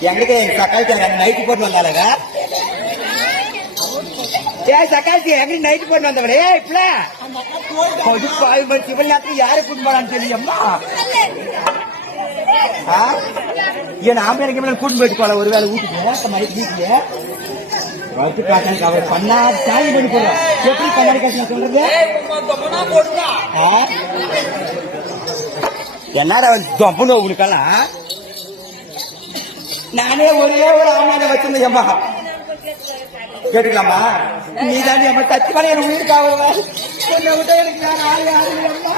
எங்களுக்கு சக்காலத்தி நைட்டு போட்டு வந்தாளுங்க. சக்காலத்தி எங்க நைட்டு போட்டு வந்தவளே இப்ப சிவன் நேரத்துக்கு யாரு கூட்டு போறான்னு தெரியுமா? ஏன் ஆம்பளை கூட்டு போயிட்டு போல ஒரு வேலை வீட்டுக்கு வீட்டுல வளர்த்து காட்டானுக்கு அவர் பண்ணா சாமி பண்ணி போடுறோம். எப்படி கண்ணாடி காசு சொல்றது? என்னடா தொம்பணும் உங்களுக்கெல்லாம். நானே ஒரே ஒரு ஆமாங்க வச்சிருந்தேன் அம்மா. கேட்டுக்கலாமா? நீ தாண்டி அம்மா சத்தியமான எனக்கு உயிருக்காக எனக்கு யாரும் ஆளு அம்மா.